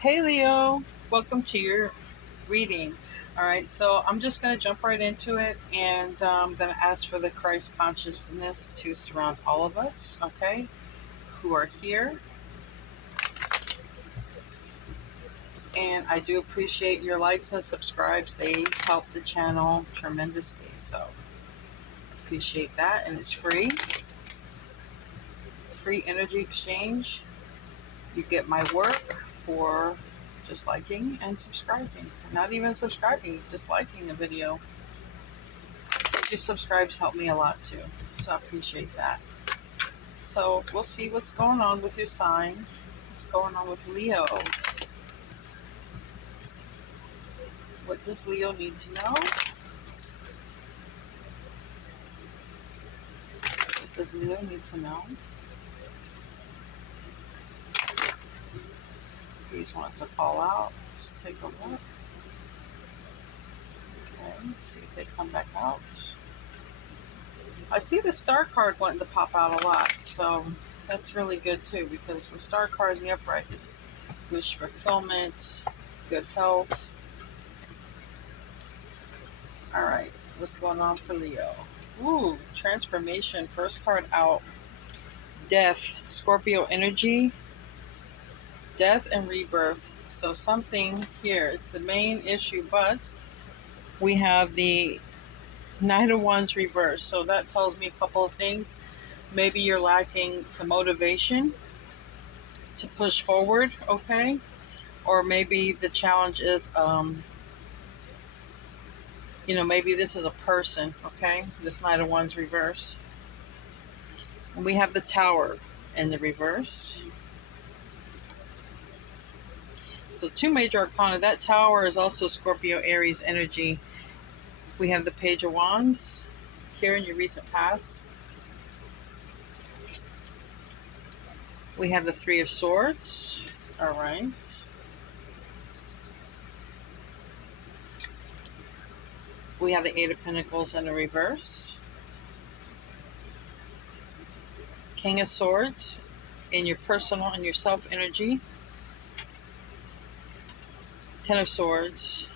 Hey Leo, welcome to your reading. All right, so I'm just going to jump right into it and I'm going to ask for the Christ consciousness to surround all of us, okay, who are here. And I do appreciate your likes and subscribes, they help the channel tremendously. So appreciate that. And it's free energy exchange. You get my work for just liking and subscribing. Not even subscribing, just liking a video. Your subscribes help me a lot too, so I appreciate that. So we'll see what's going on with your sign. What's going on with Leo? What does Leo need to know? What does Leo need to know? These want to fall out. Just take a look. Okay, let's see if they come back out. I see the star card wanting to pop out a lot, so that's really good too, because the star card in the upright is wish fulfillment, good health. All right, what's going on for Leo? Ooh, transformation. First card out. Death. Scorpio energy. Death and rebirth. So something here. It's the main issue, but we have the Knight of Wands reversed. So that tells me a couple of things. Maybe you're lacking some motivation to push forward, okay? Or maybe the challenge is, maybe this is a person, okay? This Knight of Wands reverse. And we have the Tower in the reverse. So two major arcana. That Tower is also Scorpio Aries energy. We have the Page of Wands here in your recent past. We have the Three of Swords. All right. We have the Eight of Pentacles in the reverse. King of Swords in your personal and your self energy. Ten of Swords.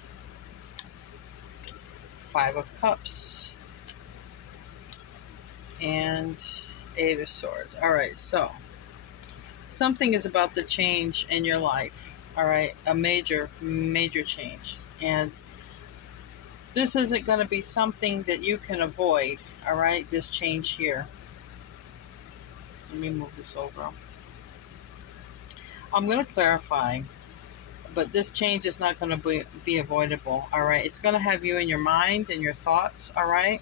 Five of Cups. And Eight of Swords. All right, so something is about to change in your life. All right, a major change. And this isn't going to be something that you can avoid. All right, this change here. Let me move this over. I'm going to clarify, but this change is not going to be avoidable. All right, it's going to have you in your mind and your thoughts. All right,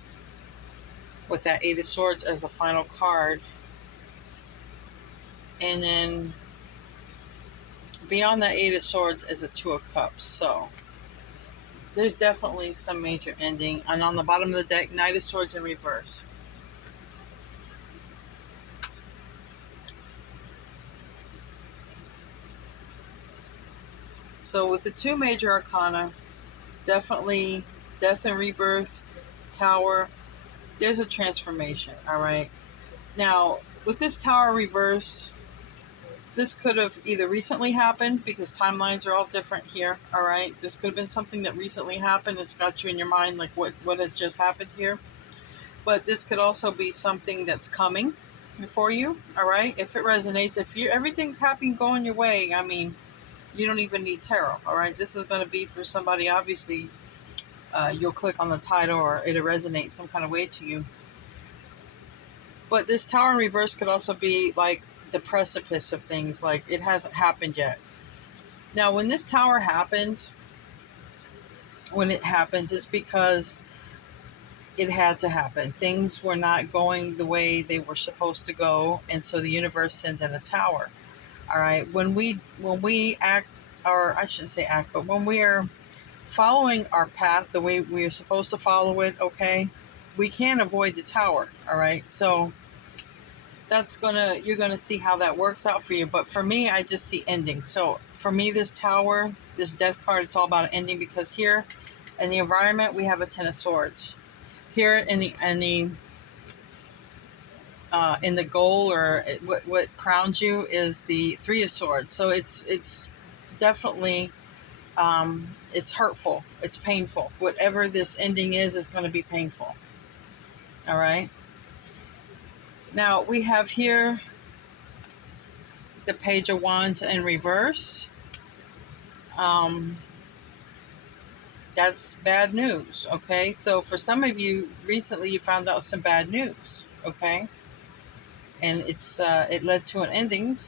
with that Eight of Swords as the final card. And then beyond that Eight of Swords is a Two of Cups. So there's definitely some major ending. And on the bottom of the deck, Knight of Swords in reverse. So with the two major arcana, definitely death and rebirth, Tower, there's a transformation. All right. Now, with this Tower reverse, this could have either recently happened, because timelines are all different here. All right. This could have been something that recently happened. It's got you in your mind, like what has just happened here. But this could also be something that's coming for you. All right. If it resonates, if everything's happy going your way, I mean, you don't even need tarot. All right. This is going to be for somebody, obviously. You'll click on the title or it'll resonate some kind of way to you. But this Tower in reverse could also be like the precipice of things, like it hasn't happened yet. Now, when this Tower happens, it's because it had to happen. Things were not going the way they were supposed to go, and so the universe sends in a Tower. All right. When we act, or I shouldn't say act, but when we are following our path the way we are supposed to follow it, okay, we can't avoid the Tower. All right. So you're gonna see how that works out for you. But for me, I just see ending. So for me, this Tower, this Death card, it's all about an ending, because here in the environment we have a Ten of Swords. Here in the goal, or what crowns you, is the Three of Swords. So it's definitely, it's hurtful. It's painful. Whatever this ending is going to be painful. All right. Now we have here the Page of Wands in reverse. That's bad news. Okay. So for some of you, recently you found out some bad news. Okay. And it led to an ending.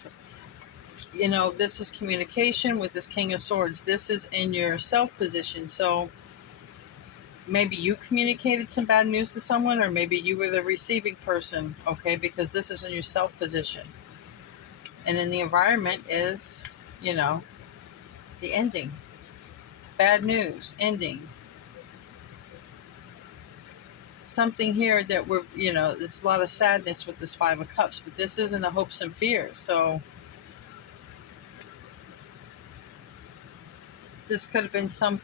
This is communication with this King of Swords. This is in your self position. So maybe you communicated some bad news to someone, or maybe you were the receiving person, okay? Because this is in your self position. And then the environment is, the ending. Bad news, ending. Something here that there's a lot of sadness with this Five of Cups, but this isn't the hopes and fears. So this could have been sometimes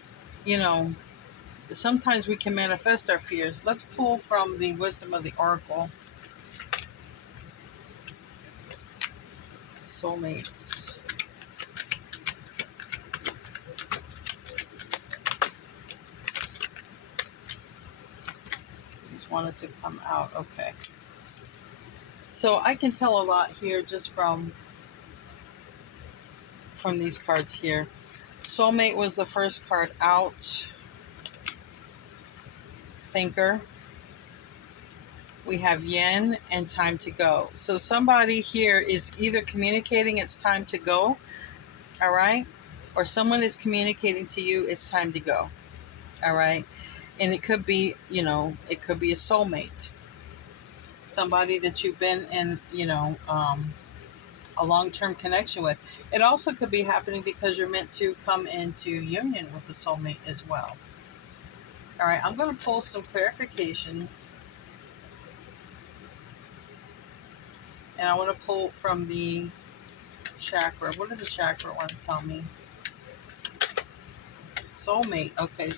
we can manifest our fears. Let's pull from the wisdom of the Oracle. Soulmates. These wanted to come out. Okay. So I can tell a lot here just from these cards here. Soulmate was the first card out. Thinker. We have Yen and time to go. So somebody here is either communicating it's time to go, all right? Or someone is communicating to you it's time to go, all right? And it could be, it could be a soulmate. Somebody that you've been in, a long-term connection with. It also could be happening because you're meant to come into union with the soulmate as well. All right, I'm going to pull some clarification. And I want to pull from the chakra. What does the chakra want to tell me? Soulmate. Okay.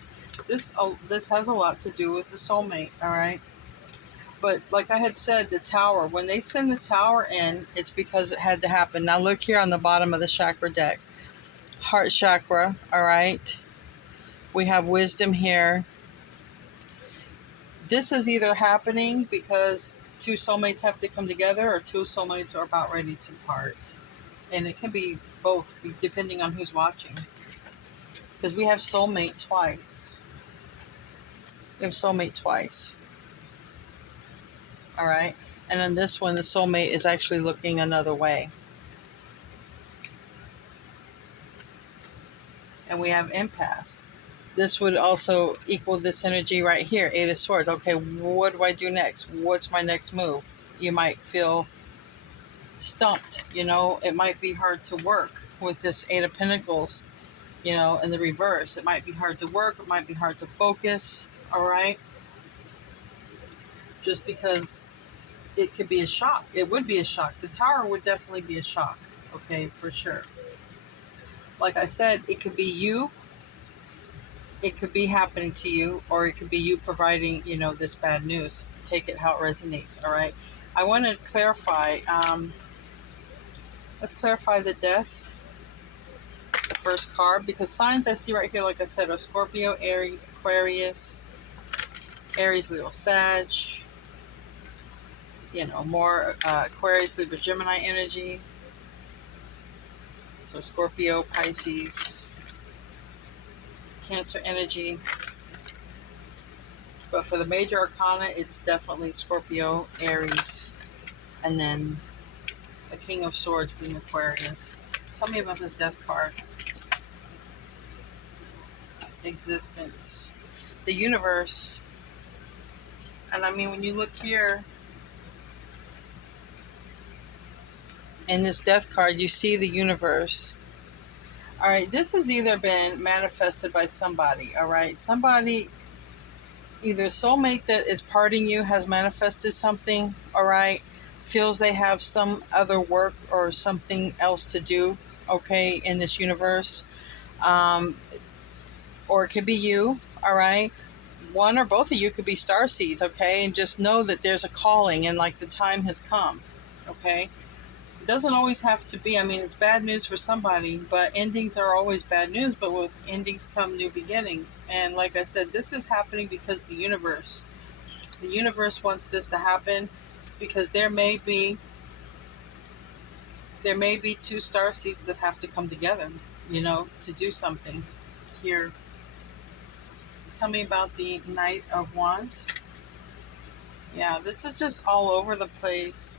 This has a lot to do with the soulmate, all right? But like I had said, the tower, when they send the tower in, it's because it had to happen. Now look here on the bottom of the chakra deck. Heart chakra, all right? We have wisdom here. This is either happening because two soulmates have to come together, or two soulmates are about ready to part. And it can be both, depending on who's watching. Because we have soulmate twice. We have soulmate twice. All right. And then this one, the soulmate is actually looking another way. And we have impasse. This would also equal this energy right here, Eight of Swords. Okay, what do I do next? What's my next move? You might feel stumped, It might be hard to work with this Eight of Pentacles, in the reverse. It might be hard to work. It might be hard to focus, all right? Just because it could be a shock. It would be a shock. The tower would definitely be a shock, okay, for sure. Like I said, it could be you. It could be happening to you, or it could be you providing, this bad news. Take it how it resonates, all right? I want to clarify. Let's clarify the death, the first card, because signs I see right here, like I said, are Scorpio, Aries, Aquarius, Aries, Leo, Sag, more Aquarius, Libra, Gemini energy. So Scorpio, Pisces, Cancer energy. But for the major arcana, it's definitely Scorpio, Aries, and then the King of Swords being Aquarius. Tell me about this death card. Existence. The universe. And I mean, when you look here in this death card, you see the universe. All right, this has either been manifested by somebody, all right? Somebody, either soulmate that is parting you has manifested something, all right? Feels they have some other work or something else to do, okay, in this universe. Or it could be you, all right? One or both of you could be starseeds, okay? And just know that there's a calling and like the time has come, okay? It doesn't always have to be. I mean, it's bad news for somebody, but endings are always bad news. But with endings come new beginnings. And like I said, this is happening because the universe wants this to happen because there may be two star seeds that have to come together, to do something here. Tell me about the Knight of Wands. Yeah, this is just all over the place.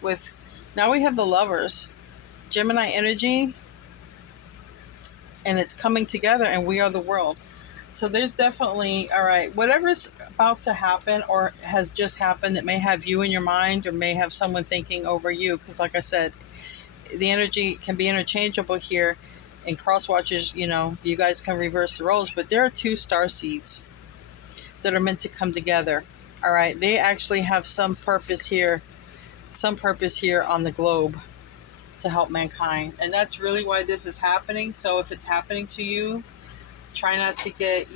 With now we have the Lovers, Gemini energy, and it's coming together, and we are the world. So there's definitely, all right, whatever's about to happen or has just happened that may have you in your mind or may have someone thinking over you. Because like I said, the energy can be interchangeable here. And cross watchers, you guys can reverse the roles, but there are two star seeds that are meant to come together. All right, they actually have some purpose here on the globe to help mankind. And that's really why this is happening. So if it's happening to you, try not to get,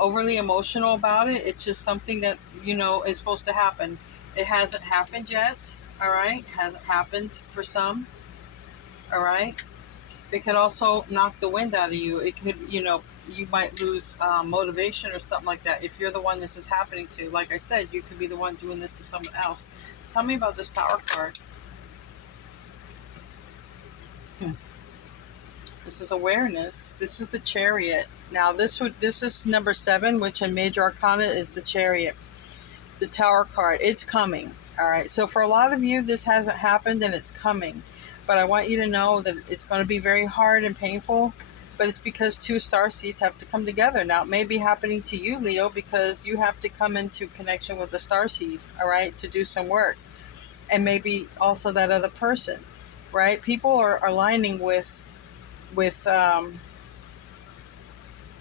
overly emotional about it. It's just something that, is supposed to happen. It hasn't happened yet. All right. It hasn't happened for some. All right. It could also knock the wind out of you. It could, you might lose motivation or something like that. If you're the one this is happening to, like I said, you could be the one doing this to someone else. Tell me about this Tower card. This is awareness. This is the Chariot. Now this is number 7, which in Major Arcana is the Chariot. The Tower card. It's coming. All right. So for a lot of you, this hasn't happened and it's coming. But I want you to know that it's going to be very hard and painful. But it's because two star seeds have to come together. Now it may be happening to you, Leo, because you have to come into connection with the star seed. All right, to do some work, and maybe also that other person. Right. People are aligning with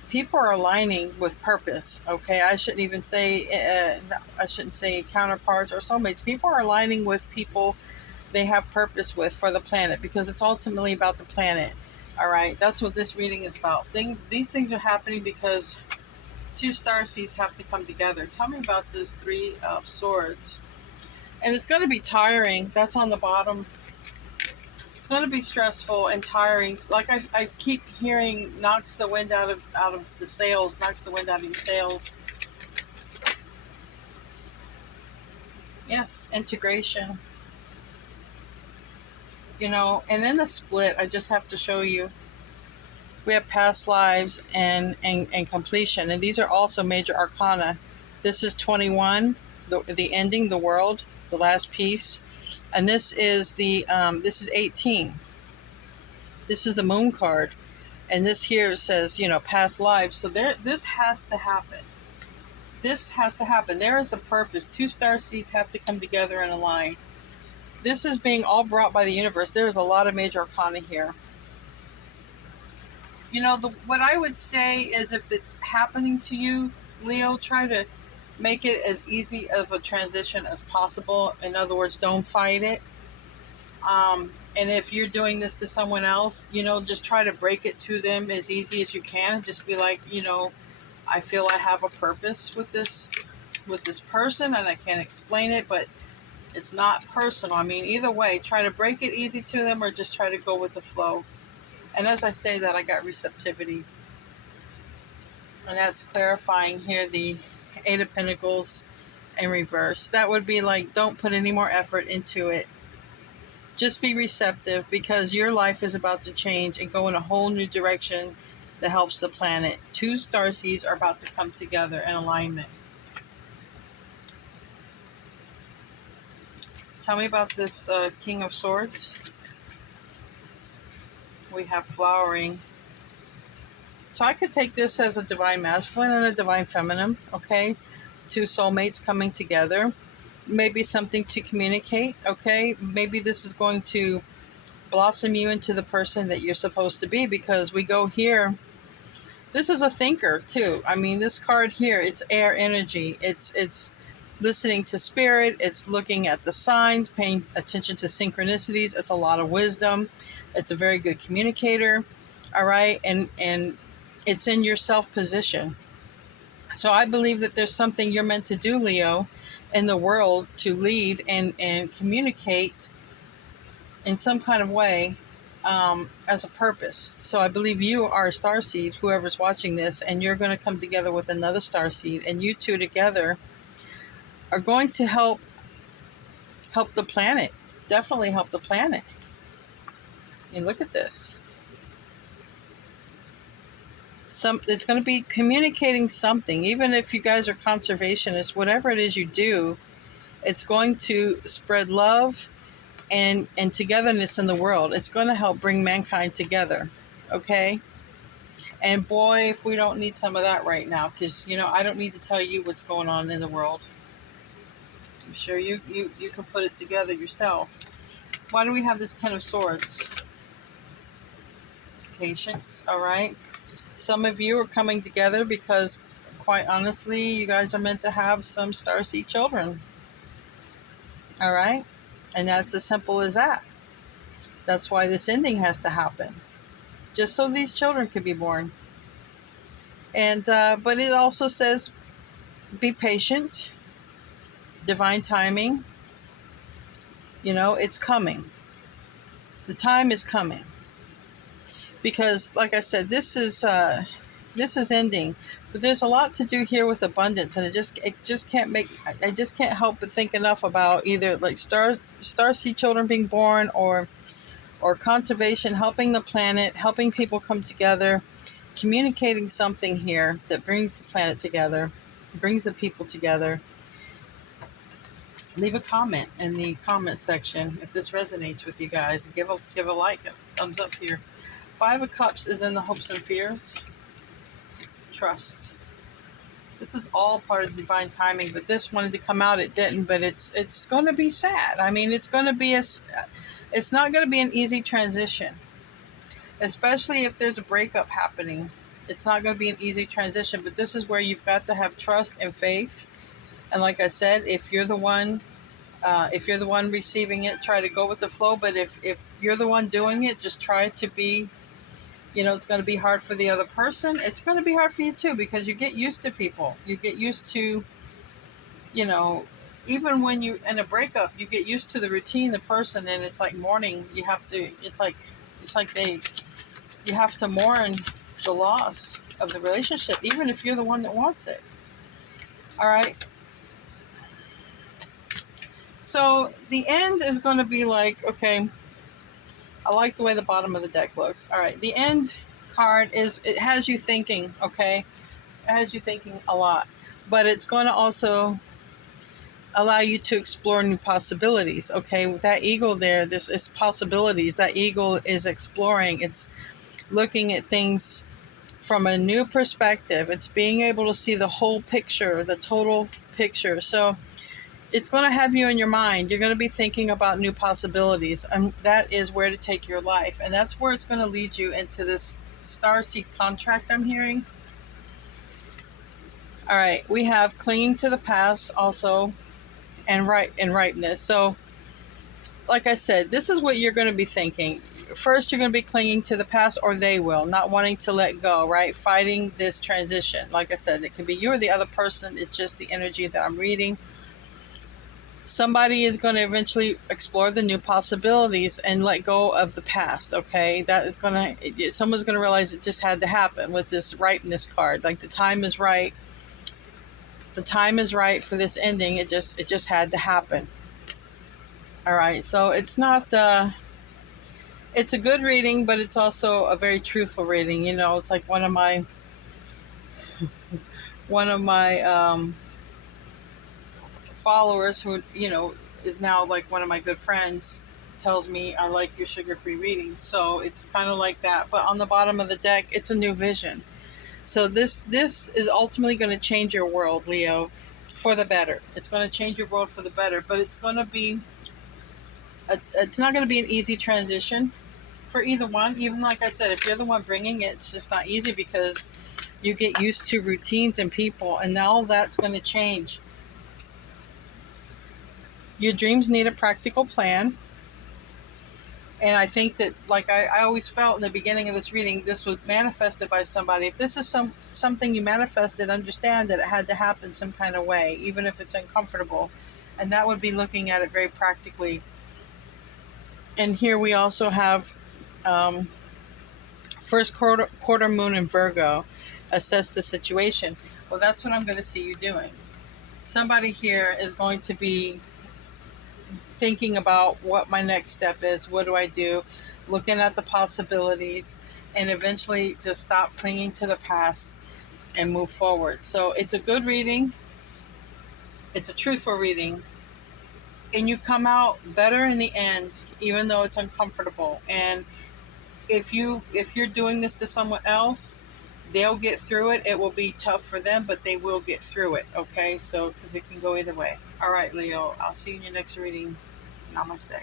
people are aligning with purpose. Okay, I shouldn't say counterparts or soulmates. People are aligning with people they have purpose with for the planet, because it's ultimately about the planet. All right, that's what this reading is about. These things are happening because two star seeds have to come together. Tell me about this 3 of Swords. And it's going to be tiring. That's on the bottom. It's going to be stressful and tiring. Like I keep hearing, knocks the wind out of the sails, knocks the wind out of your sails. Yes, integration. And then the split, I just have to show you. We have past lives and completion. And these are also major arcana. This is 21, the ending, the world, the last piece. And this is 18. This is the moon card. And this here says, past lives. So this has to happen. This has to happen. There is a purpose. Two star seeds have to come together and align. This is being all brought by the universe. There is a lot of major arcana here. What I would say is, if it's happening to you, Leo, try to make it as easy of a transition as possible. In other words, don't fight it. And if you're doing this to someone else, just try to break it to them as easy as you can. Just be like, I feel I have a purpose with this person, and I can't explain it, but it's not personal. I mean, either way, try to break it easy to them, or just try to go with the flow. And as I say that, I got receptivity. And that's clarifying here, the 8 of Pentacles in reverse. That would be like, don't put any more effort into it. Just be receptive, because your life is about to change and go in a whole new direction that helps the planet. Two starseeds are about to come together in alignment. Tell me about this King of Swords. We have flowering. So I could take this as a divine masculine and a divine feminine, okay? Two soulmates coming together. Maybe something to communicate, okay? Maybe this is going to blossom you into the person that you're supposed to be, because we go here. This is a thinker too. I mean, this card here, it's air energy. It's listening to spirit. It's looking at the signs, paying attention to synchronicities. It's a lot of wisdom. It's a very good communicator. All right. And it's in your self position. So I believe that there's something you're meant to do, Leo. in the world to lead and communicate in some kind of way, as a purpose. So I believe you are a starseed, whoever's watching this, and you're going to come together with another starseed, and you two together are going to help the planet. Definitely help the planet. And look at this. It's going to be communicating something. Even if you guys are conservationists, whatever it is you do, it's going to spread love and togetherness in the world. It's going to help bring mankind together. Okay? And boy, if we don't need some of that right now, because, I don't need to tell you what's going on in the world. I'm sure you can put it together yourself. Why do we have this Ten of Swords? Patience, all right? Some of you are coming together because, quite honestly, you guys are meant to have some starseed children. All right? And that's as simple as that. That's why this ending has to happen. Just so these children could be born. And but it also says, be patient. Divine timing. It's coming. The time is coming. Because, like I said, this is ending, but there's a lot to do here with abundance, and I just can't help but think enough about either like starseed children being born, or conservation, helping the planet, helping people come together, communicating something here that brings the planet together, brings the people together. Leave a comment in the comment section if this resonates with you guys. Give a like, a thumbs up here. Five of Cups is in the hopes and fears. Trust. This is all part of divine timing, but this wanted to come out, it didn't. But it's going to be sad. I mean, it's not going to be an easy transition, especially if there's a breakup happening. It's not going to be an easy transition, but this is where you've got to have trust and faith. And like I said, if you're the one receiving it, try to go with the flow. But if you're the one doing it, just try to be. It's going to be hard for the other person. It's going to be hard for you too, because you get used to people. You get used to, even when you in a breakup, you get used to the routine, the person, and it's like mourning. You have to. You have to mourn the loss of the relationship, even if you're the one that wants it. All right. So the end is going to be like, okay, I like the way the bottom of the deck looks. All right, the end card it has you thinking, okay? It has you thinking a lot. But it's going to also allow you to explore new possibilities, okay? With that eagle there, this is possibilities. That eagle is exploring. It's looking at things from a new perspective. It's being able to see the whole picture, the total picture. So it's going to have you in your mind. You're going to be thinking about new possibilities, and that is where to take your life. And that's where it's going to lead you into this starseed contract I'm hearing. All right, we have clinging to the past also, and rightness. So, like I said, this is what you're going to be thinking. First, you're going to be clinging to the past, or they will, not wanting to let go, right? Fighting this transition. Like I said, it can be you or the other person. It's just the energy that I'm reading. Somebody is going to eventually explore the new possibilities and let go of the past, okay? Someone's going to realize it just had to happen with this rightness card. Like the time is right. The time is right for this ending. It just had to happen. All right. So it's not it's a good reading, but it's also a very truthful reading. It's like one of my followers who is now like one of my good friends tells me, I like your sugar-free readings. So it's kind of like that, but on the bottom of the deck, it's a new vision. So this is ultimately going to change your world, Leo, for the better. It's going to change your world for the better, but it's not going to be an easy transition for either one. Even like I said, if you're the one bringing it, it's just not easy, because you get used to routines and people, and now that's going to change. Your dreams need a practical plan, And I think that, like I always felt in the beginning of this reading, this was manifested by somebody. If this is something you manifested, understand that it had to happen some kind of way, even if it's uncomfortable. And that would be looking at it very practically. And here we also have first quarter moon in Virgo. Assess the situation. Well, that's what I'm going to see you doing. Somebody here is going to be thinking about what my next step is. What do I do? Looking at the possibilities, and eventually just stop clinging to the past and move forward. So it's a good reading. It's a truthful reading. And you come out better in the end, even though it's uncomfortable. And if you're doing this to someone else, they'll get through it. It will be tough for them, but they will get through it. Okay, so because it can go either way. All right, Leo, I'll see you in your next reading. Namaste.